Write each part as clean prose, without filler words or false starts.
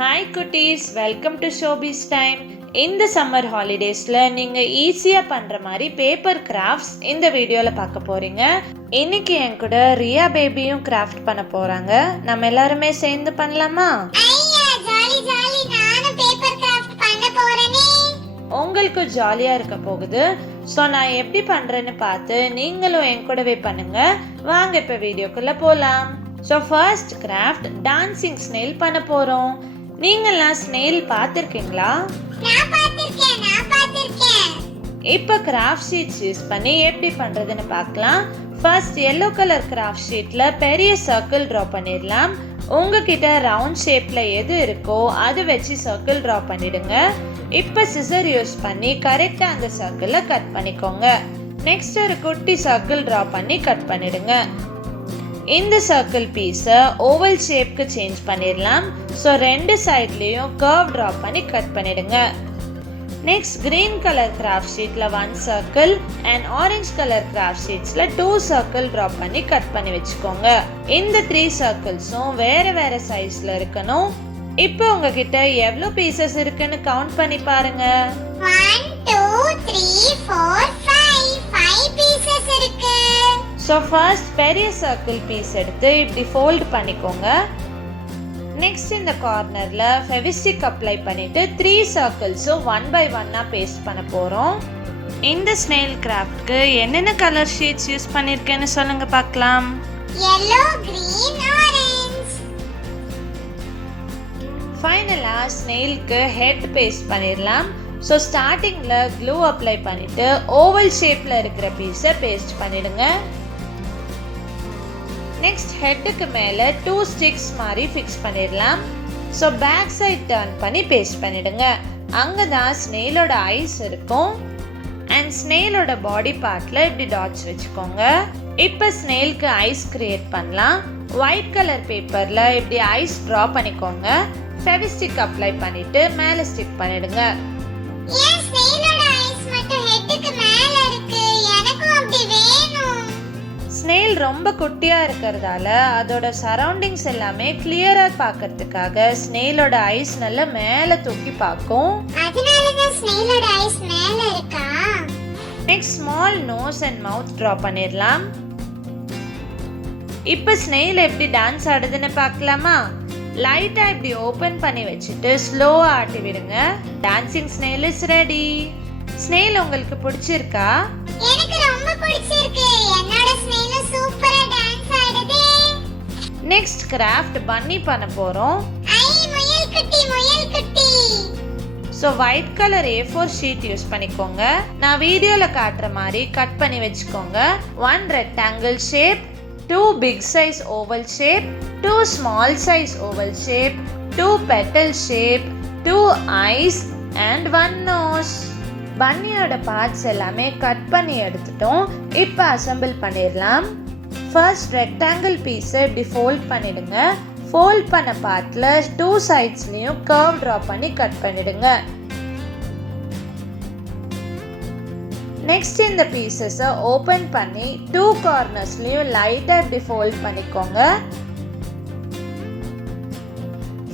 Hi குட்டீஸ், welcome to showpiece time. இந்த summer ஹாலிடேஸில் நீங்கள் ஈஸியாக பண்ணுற மாதிரி பேப்பர் கிராஃப்ட்ஸ் இந்த வீடியோவில் பார்க்க போகிறீங்க. இன்னைக்கு என் கூட ரியா பேபியும் கிராஃப்ட் பண்ண போகிறாங்க. நம்ம எல்லாருமே சேர்ந்து பண்ணலாமா? உங்களுக்கு ஜாலியாக இருக்க போகுது. ஸோ நான் எப்படி பண்ணுறேன்னு பார்த்து நீங்களும் என் கூடவே பண்ணுங்க. வாங்க இப்போ வீடியோக்குள்ளே போகலாம். So first craft dancing snail பண்ண போகிறோம். நீங்களாம் ஸ்னெயில் பார்த்துருக்கீங்களா? இப்போ கிராஃப்ட் ஷீட்ஸ் யூஸ் பண்ணி எப்படி பண்ணுறதுன்னு பார்க்கலாம். ஃபர்ஸ்ட் எல்லோ கலர் கிராஃப்ட் ஷீட்டில் பெரிய சர்க்கிள் ட்ரா பண்ணிடலாம். உங்ககிட்ட ரவுண்ட் ஷேப்பில் எது இருக்கோ அது வச்சு சர்க்கிள் ட்ரா பண்ணிடுங்க. இப்போ சிசர் யூஸ் பண்ணி கரெக்டாக அந்த சர்க்கிளை கட் பண்ணிக்கோங்க. நெக்ஸ்ட் ஒரு குட்டி சர்க்கிள் ட்ரா பண்ணி கட் பண்ணிடுங்க. இந்த சர்க்கிள் பீஸை ஓவல் ஷேப்க்கு சேஞ்ச் பண்ணிடலாம். ஸோ ரெண்டு சைட்லேயும் கர்வ் ட்ரா பண்ணி கட் பண்ணிடுங்க. நெக்ஸ்ட் கிரீன் கலர் கிராஃப்ட் ஷீட்டில் 1 circle and orange colour craft ஷீட்ஸில் 2 சர்க்கிள் ட்ரா பண்ணி கட் பண்ணி வச்சுக்கோங்க. இந்த 3 சர்க்கிள்ஸும் வேறு வேறு சைஸில் இருக்கணும். இப்போ உங்ககிட்ட எவ்வளோ பீசஸ் இருக்குன்னு கவுண்ட் பண்ணி பாருங்க. 1 2 3 4 5 பீசஸ் இருக்கு. ஸோ ஃபர்ஸ்ட் பெரிய சர்க்கிள் பீஸ் எடுத்து இப்படி ஃபோல்ட் பண்ணிக்கோங்க. நெக்ஸ்ட் இந்த கார்னரில் ஃபெவிஸ்டிக் அப்ளை பண்ணிவிட்டு 3 சர்க்கிள்ஸும் 1 by 1 பேஸ்ட் பண்ண போகிறோம். இந்த ஸ்னெயில் கிராஃப்ட்க்கு என்னென்ன கலர் ஷீட்ஸ் யூஸ் பண்ணியிருக்கேன்னு சொல்லுங்க பார்க்கலாம். yellow green orange. ஃபைனலாக ஸ்னெயிலுக்கு ஹெட் பேஸ்ட் பண்ணிடலாம். ஸோ ஸ்டார்டிங்கில் க்ளூ அப்ளை பண்ணிவிட்டு ஓவல் ஷேப்பில் இருக்கிற பீஸை பேஸ்ட் பண்ணிடுங்க. நெக்ஸ்ட் ஹெட்டுக்கு மேலே 2 ஸ்டிக்ஸ் மாதிரி ஃபிக்ஸ் பண்ணிடலாம். ஸோ பேக் சைட் டர்ன் பண்ணி பேஸ்ட் பண்ணிடுங்க. அங்கே தான் ஸ்னெயிலோட ஐஸ் இருக்கும். அண்ட் ஸ்னெயிலோட பாடி பார்ட்டில் இப்படி டாட்ஸ் வச்சுக்கோங்க. இப்போ ஸ்னெயிலுக்கு ஐஸ் கிரியேட் பண்ணலாம். ஒயிட் கலர் பேப்பரில் இப்படி ஐஸ் ட்ரா பண்ணிக்கோங்க. ஃபெவிஸ்டிக் அப்ளை பண்ணிவிட்டு மேலே ஸ்டிக் பண்ணிடுங்க. ஏன் ஸ்னெயிலோட ஐஸ் மட்டும் ஹெட்டுக்கு மேல இருக்கு? எனக்கும் அப்படி வேணும். ஸ்னெயில் ரொம்ப குட்டியாக இருக்கிறதால அதோட சரௌண்டிங்ஸ் எல்லாமே கிளியராக பார்க்கறதுக்காக ஸ்னெயிலோட ஐஸ் நல்லா மேலே தூக்கி பார்க்கும். அதனால தான் ஸ்னெயிலோட ஐஸ் மேல இருக்கா? Next small nose and mouth draw பண்ணிடலாம். இப்போ ஸ்னெயில் எப்படி டான்ஸ் ஆடுதுன்னு பார்க்கலாமா? லைட்டாக இப்படி ஓப்பன் பண்ணி வச்சுட்டு ஸ்லோவாக ஆட்டி விடுங்க. Dancing snail is ready. Snail உங்களுக்கு பிடிச்சிருக்கா? எனக்கு ரொம்ப பிடிச்சிருக்கு. என்னோட ஸ்னெயில் சூப்பரா டான்ஸ் ஆடுதே. நெக்ஸ்ட் கிராஃப்ட் பன்னி பண்ண போறோம். ஐ முயல் குட்டி முயல் குட்டி. So white colour A4 sheet use பண்ணிக்கோங்க. நான் வீடியோவில் காட்டுற மாதிரி கட் பண்ணி வச்சுக்கோங்க. 1 rectangle shape, 2 big size oval shape, 2 small size oval shape, 2 petal shape, 2 eyes and 1 nose. பன்னியோட parts எல்லாமே கட் பண்ணி எடுத்துட்டோம். இப்போ அசெம்பிள் பண்ணிடலாம். ஃபர்ஸ்ட் ரெக்டாங்கிள் பீஸை இப்படி ஃபோல்ட் பண்ணிடுங்க. ஃபோல்ட் பண்ண பார்ட்டில் 2 சைட்ஸ்லையும் கர்வ் ட்ரா பண்ணி கட் பண்ணிடுங்க. நெக்ஸ்ட் இந்த பீசஸை ஓப்பன் பண்ணி 2 கார்னர்ஸ்லையும் லைட்டாக இப்படி ஃபோல்ட் பண்ணிக்கோங்க.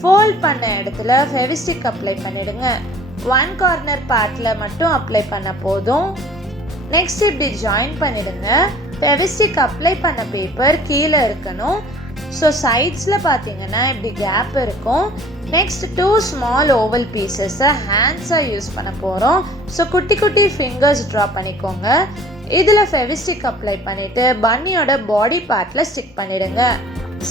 ஃபோல்ட் பண்ண இடத்துல ஃபெவிஸ்டிக் அப்ளை பண்ணிடுங்க. 1 கார்னர் பார்ட்டில் மட்டும் அப்ளை பண்ண போதும். நெக்ஸ்ட் இப்படி ஜாயின் பண்ணிடுங்க. ஃபெவிஸ்டிக் அப்ளை பண்ண பேப்பர் கீழே இருக்கணும். ஸோ சைட்ஸில் பார்த்தீங்கன்னா இப்படி கேப் இருக்கும். நெக்ஸ்ட் 2 ஸ்மால் ஓவல் பீசஸை ஹேண்ட்ஸாக யூஸ் பண்ண போகிறோம். ஸோ குட்டி குட்டி ஃபிங்கர்ஸ் ட்ரா பண்ணிக்கோங்க. இதில் ஃபெவிஸ்டிக் அப்ளை பண்ணிவிட்டு பன்னியோட பாடி பார்ட்டில் ஸ்டிக் பண்ணிடுங்க.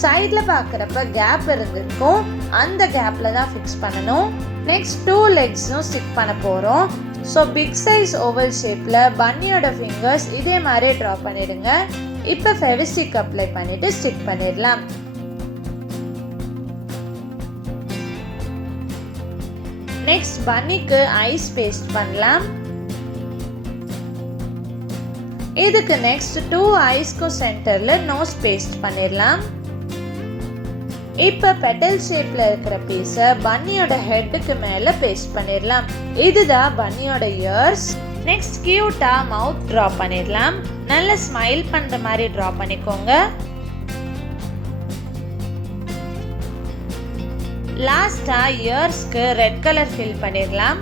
சைடில் பார்க்குறப்ப கேப் இருந்திருக்கும். அந்த கேப்பில் தான் ஃபிக்ஸ் பண்ணணும். நெக்ஸ்ட் 2 லெக்ஸும் ஸ்டிக் பண்ண போகிறோம். ஸோ பிக் சைஸ் ஓவல் ஷேப்பில் பன்னியோட ஃபிங்கர்ஸ் இதே மாதிரி ட்ரா பண்ணிடுங்க. இப்போ ஃபெவிஸ்டிக் அப்ளை பண்ணிவிட்டு ஸ்டிக் பண்ணிடலாம். நெக்ஸ்ட் பன்னிக்கு ஐஸ் பேஸ்ட் பண்ணலாம். இதுக்கு நெக்ஸ்ட் 2 ஐஸ்க்கும் சென்டரில் நோஸ் பேஸ்ட் பண்ணிடலாம். இப்போ பெட்டல் ஷேப்பில் இருக்கிற பீஸை பன்னியோட ஹெட்டுக்கு மேலே பேஸ்ட் பண்ணிடலாம். இதுதான் பன்னியோட இயர்ஸ். நெக்ஸ்ட் கியூட்டாக மவுத் ட்ரா பண்ணிடலாம். நல்லா ஸ்மைல் பண்ணுற மாதிரி ட்ரா பண்ணிக்கோங்க. லாஸ்டா இயர்ஸ்க்கு ரெட் கலர் ஃபில் பண்ணிடலாம்.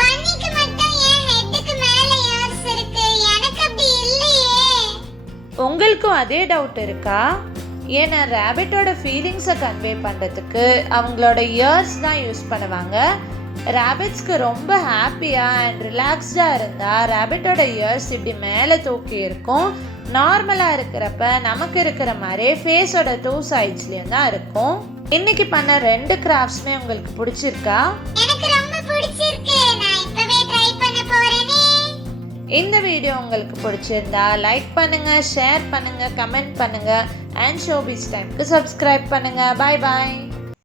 பன்னிக்கு மட்டும் ஏன் ஹெட்டுக்கு மேல இயர்ஸ் இருக்கு? எனக்கு அப்படி இல்லையே. உங்களுக்கும் அதே டவுட் இருக்கா? ஏன்னா ரேபிட்டோட ஃபீலிங்ஸை கன்வே பண்ணுறதுக்கு அவங்களோட இயர்ஸ் தான் யூஸ் பண்ணுவாங்க. ரேபிட்ஸ்க்கு ரொம்ப ஹாப்பியாக அண்ட் ரிலாக்ஸ்டாக இருந்தால் ரேபிட்டோட இயர்ஸ் இப்படி மேலே தூக்கி இருக்கும். நார்மலாக இருக்கிறப்ப நமக்கு இருக்கிற மாதிரி ஃபேஸோட 2 சைட்ஸ்லேயும் தான் இருக்கும். இன்னைக்கு பண்ண 2 கிராஃப்ட்ஸுமே உங்களுக்கு பிடிச்சிருக்கா? எனக்கு ரொம்ப பிடிச்சிருக்கு. நான் இப்பவே ட்ரை பண்ண போறேனே. இந்த வீடியோ உங்களுக்கு பிடிச்சிருந்தா லைக் பண்ணுங்க, ஷேர் பண்ணுங்க, கமெண்ட் பண்ணுங்க அண்ட் ஷோபீஸ் டைம்க்கு சப்ஸ்கிரைப் பண்ணுங்க. பாய் பாய்.